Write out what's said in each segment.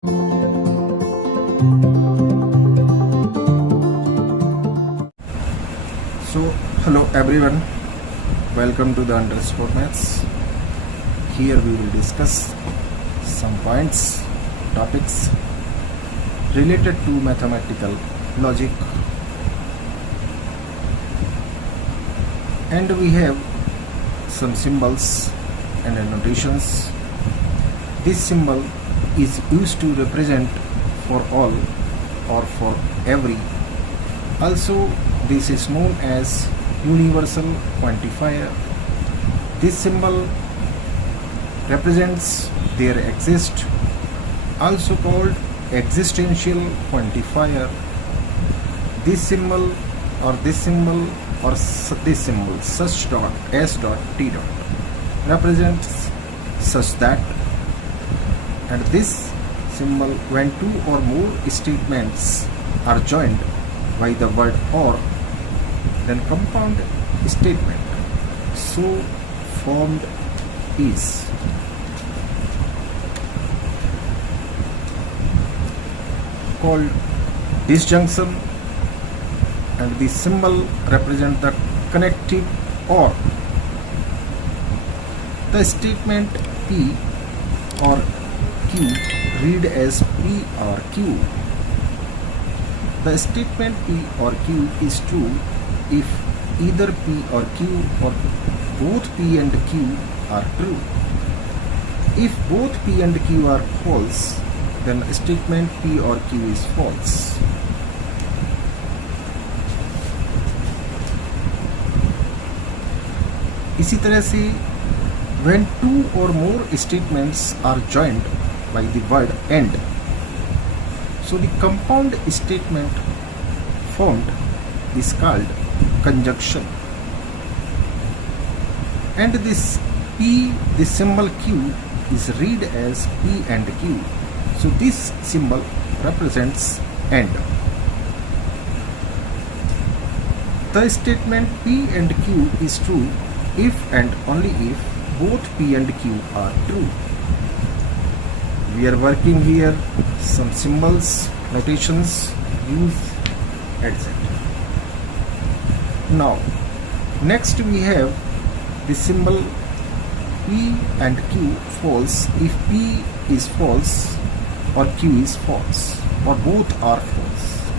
So, hello everyone, welcome to the Underscore Maths. Here we will discuss some points, topics related to mathematical logic, and we have some symbols and annotations. This symbol is used to represent for all or for every. Also, this is known as universal quantifier. This symbol represents there exist, also called existential quantifier. This symbol or this symbol or this symbol such dot s dot t dot represents such that, and this symbol when two or more statements are joined by the word or, then compound statement so formed is. Called disjunction, and the symbol represent the connective or. The statement P or Q read as P or Q. The statement P or Q is true if either P or Q or both P and Q are true. If both P and Q are false, then statement P or Q is false. इसी तरह से when two or more statements are joined by the word and, so the compound statement formed is called conjunction. And this P, this symbol Q is read as P and Q. So this symbol represents and. The statement P and Q is true if and only if both P and Q are true. We are working here some symbols, notations, use, etc. Now, next we have the symbol P and Q false if P is false or Q is false or both are false.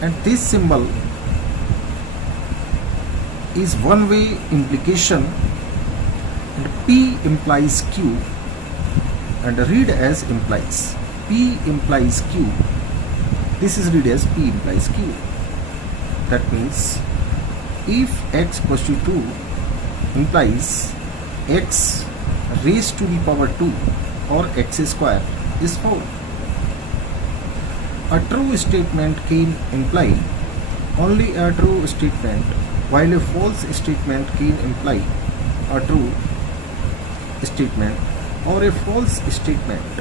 And this symbol is one-way implication, and P implies Q and read as implies. P implies Q. This is read as P implies Q. That means if x equals to 2 implies x raised to the power 2 or x square is 4. A true statement can imply only a true statement, while a false statement can imply a true statement or a false statement.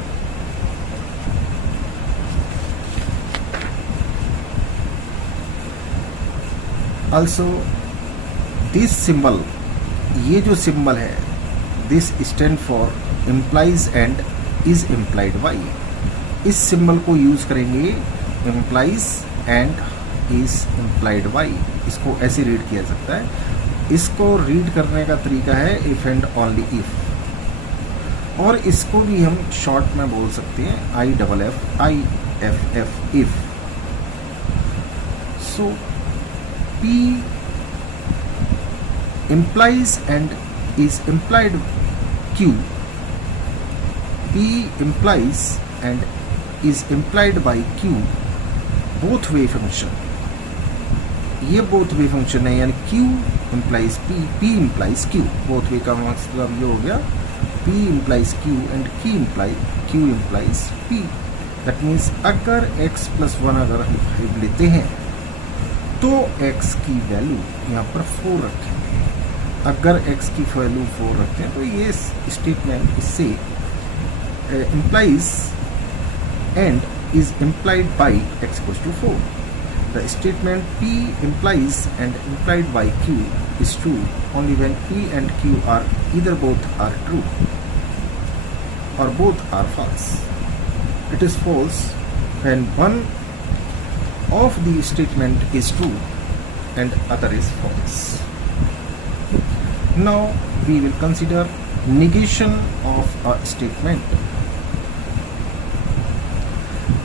Also, this symbol, ये जो symbol है, this stand for implies and is implied by. इस symbol को use करेंगे implies and is implied by. इसको ऐसे read किया सकता है. इसको रीड करने का तरीका है if and only if, और इसको भी हम शॉर्ट में बोल सकते हैं IFF if. So P implies and is implied Q. P implies and is implied by Q. Both way function. ये both way function है, यानी Q implies P, P implies Q. Both way का मतलब ये हो गया P implies Q and Q implies P. That means अगर x plus 1 अगर हम 5 लेते हैं तो x की वैल्यू यहाँ पर 4 रखेंगे. अगर x की वैल्यू 4 रखें तो ये स्टेटमेंट इससे implies and is implied by x equals to 4. The statement P implies and implied by Q is true only when P and Q are either both are true. or both are false. It is false when one of the statement is true and other is false. Now we will consider negation of a statement.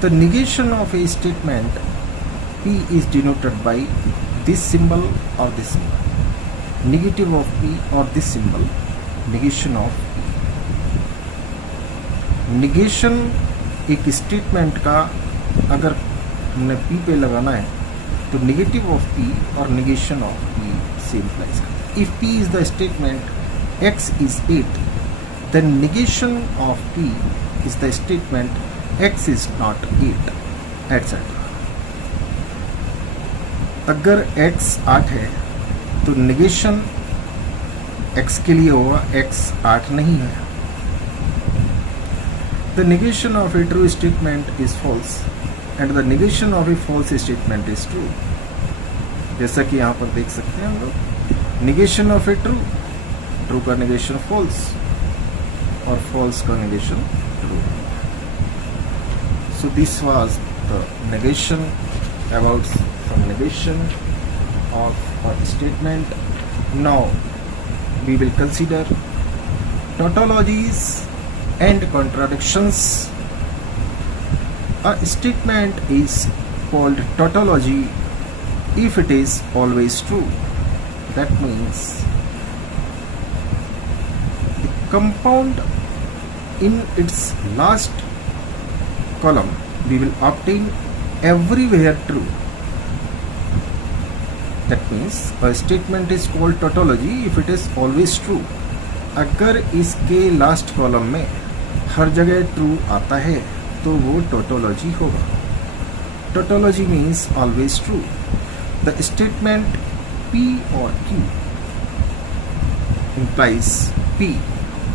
The negation of a statement P is denoted by this symbol or this symbol. Negative of P or this symbol, negation of P. negation एक statement का अगर हमने P पे लगाना है तो negative of P और negation of P से implies करता है. If P is the statement X is 8, then negation of P is the statement X is not 8, etc. अगर X 8 है तो negation X के लिए होगा X 8 नहीं है. The negation of a true statement is false and the negation of a false statement is true. जैसा कि यहाँ पर देख सकते हैं हम लोग, negation of a true का negation false और false का negation true. So this was the negation about some negation of a statement. Now we will consider tautologies and contradictions. A statement is called tautology if it is always true. That means the compound in its last column we will obtain everywhere true. That means a statement is called tautology if it is always true. अगर इसके last column में हर जगह true आता है तो वो tautology होगा. Tautology means always true. The statement P और Q implies P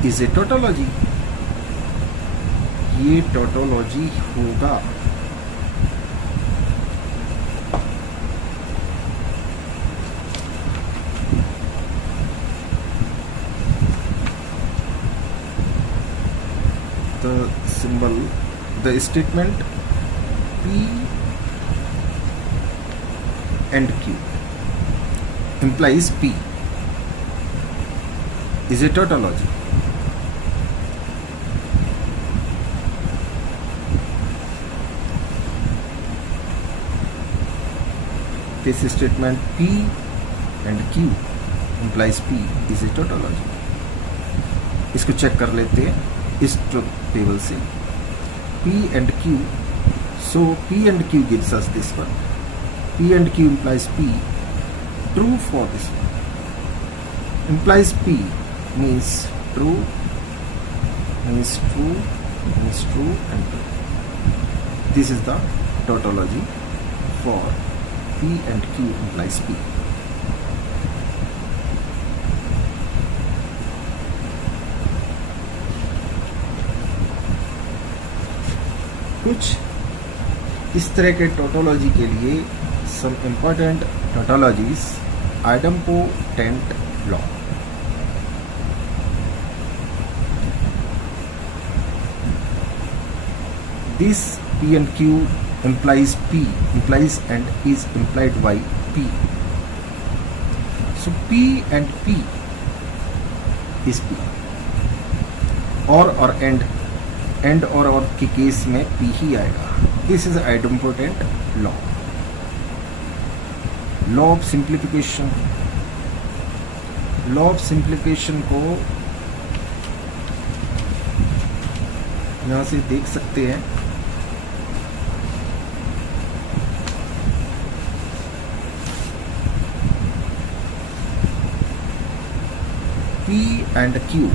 is a tautology. ये टोटोलॉजी होगा. The symbol, the statement P and Q implies P is a tautology. This statement P and Q implies P is a tautology. इसको check कर लेते हैं इस truth table से. P and Q, so P and Q gives us this one. P and Q implies P, true for this one. Implies P means true, means true, means true and true. This is the tautology for P and Q implies P. कुछ इस तरह के tautology के लिए some important tautologies. Idempotent law. This P and Q implies P, implies and is implied by P. So P and P is P. और and और के case में P ही आएगा. This is idempotent law. Law of simplification. Law of simplification को यहां से देख सकते हैं. P and Q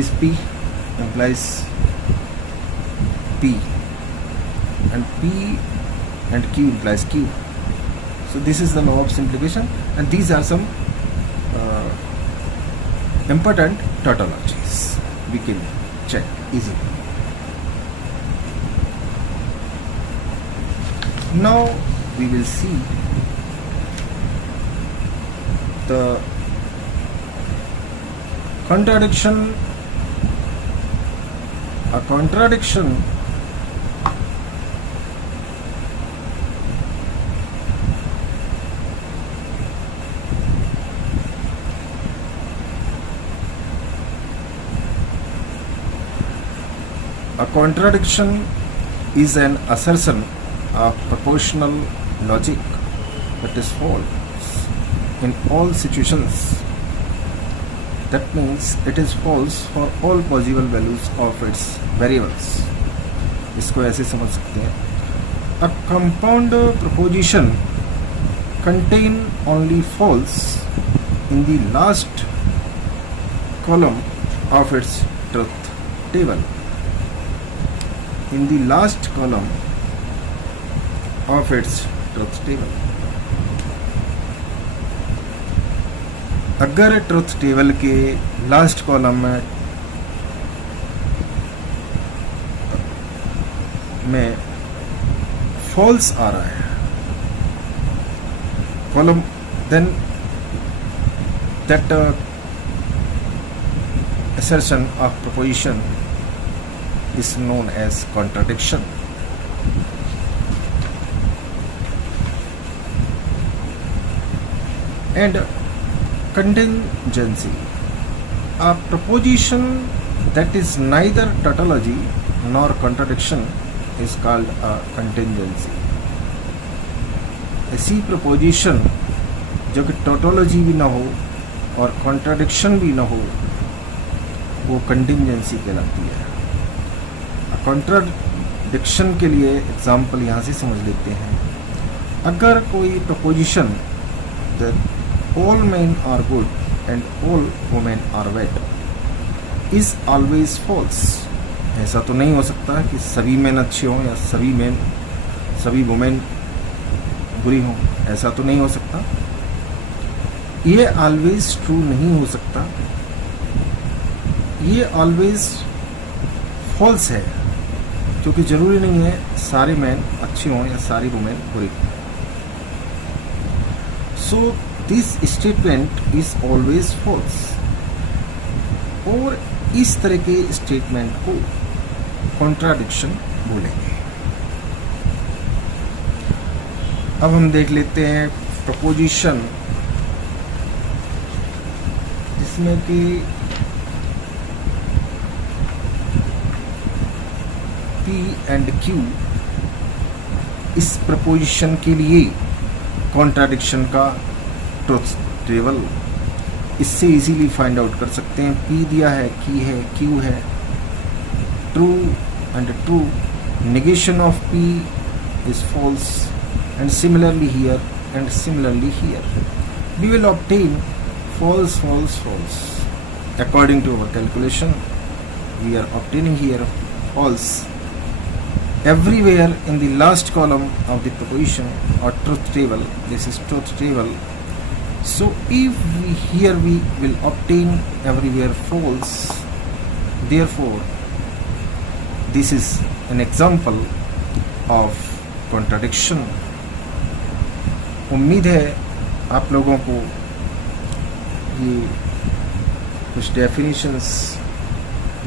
is P implies P and P and Q implies Q. So this is the law of simplification and these are some important tautologies we can check easily. Now we will see the contradiction, a contradiction is an assertion of propositional logic that is false in all situations. That means it is false for all possible values of its variables. इसको ऐसे समझ सकते हैं, a compound proposition contain only false in the last column of its truth table. In the last column of its truth table. अगर truth table के last column में false आ रहा है column, then that assertion of proposition is known as contradiction. And contingency, a proposition that is neither tautology nor contradiction is called a contingency. ऐसी proposition जो कि tautology भी ना हो और contradiction भी ना हो, वो contingency कहलाती है. कॉन्ट्राडिक्शन के लिए एग्जाम्पल यहाँ से समझ लेते हैं. अगर कोई proposition that all men are good and all women are bad is always false, ऐसा तो नहीं हो सकता कि सभी मेन अच्छे हों या सभी वुमेन बुरी हों, ऐसा तो नहीं हो सकता. ये ऑलवेज ट्रू नहीं हो सकता, ये ऑलवेज फॉल्स है, क्योंकि जरूरी नहीं है सारे मैन अच्छे हों या सारी वुमेन बुरी. So this statement is always false. और इस तरह के स्टेटमेंट को कॉन्ट्राडिक्शन बोलेंगे. अब हम देख लेते हैं प्रपोजिशन जिसमें कि P एंड Q इस प्रपोजिशन के लिए कॉन्ट्राडिक्शन का ट्रुथ टेबल इससे इजीली फाइंड आउट कर सकते हैं. P दिया है, की है, Q है, true and true, negation of P is false, and similarly here and similarly here. We will obtain false, false, false. According to our calculation, we are obtaining here false everywhere in the last column of the proposition or truth table. This is truth table. So if we will obtain everywhere false, therefore this is an example of contradiction. उम्मीद है आप लोगों को ये कुछ definitions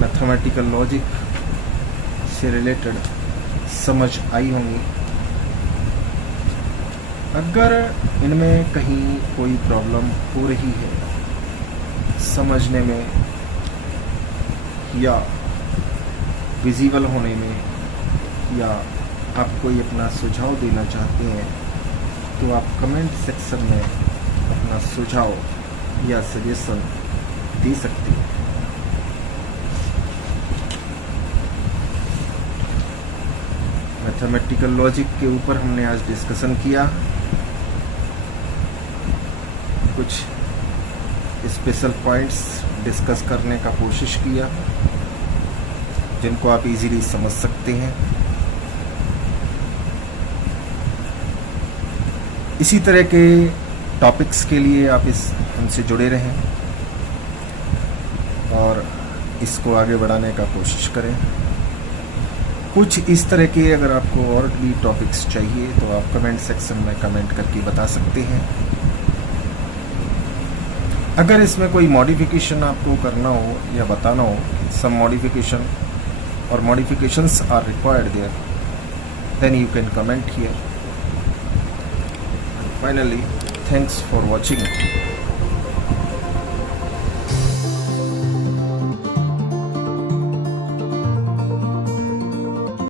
mathematical logic से related समझ आई होंगी. अगर इनमें कहीं कोई प्रॉब्लम हो रही है समझने में या विजिबल होने में, या आप कोई अपना सुझाव देना चाहते हैं, तो आप कमेंट सेक्शन में अपना सुझाव या सजेशन दे सकते हैं. मैथमेटिकल लॉजिक के ऊपर हमने आज डिस्कशन किया. कुछ स्पेशल पॉइंट्स डिस्कस करने का कोशिश किया जिनको आप इजीली समझ सकते हैं. इसी तरह के टॉपिक्स के लिए आप हमसे जुड़े रहें और इसको आगे बढ़ाने का कोशिश करें. कुछ इस तरह के अगर आपको और भी टॉपिक्स चाहिए तो आप कमेंट सेक्शन में कमेंट करके बता सकते हैं. अगर इसमें कोई मॉडिफिकेशन आपको करना हो या बताना हो, सम मॉडिफिकेशन और modifications are required there, then you can comment here. And finally, thanks for watching.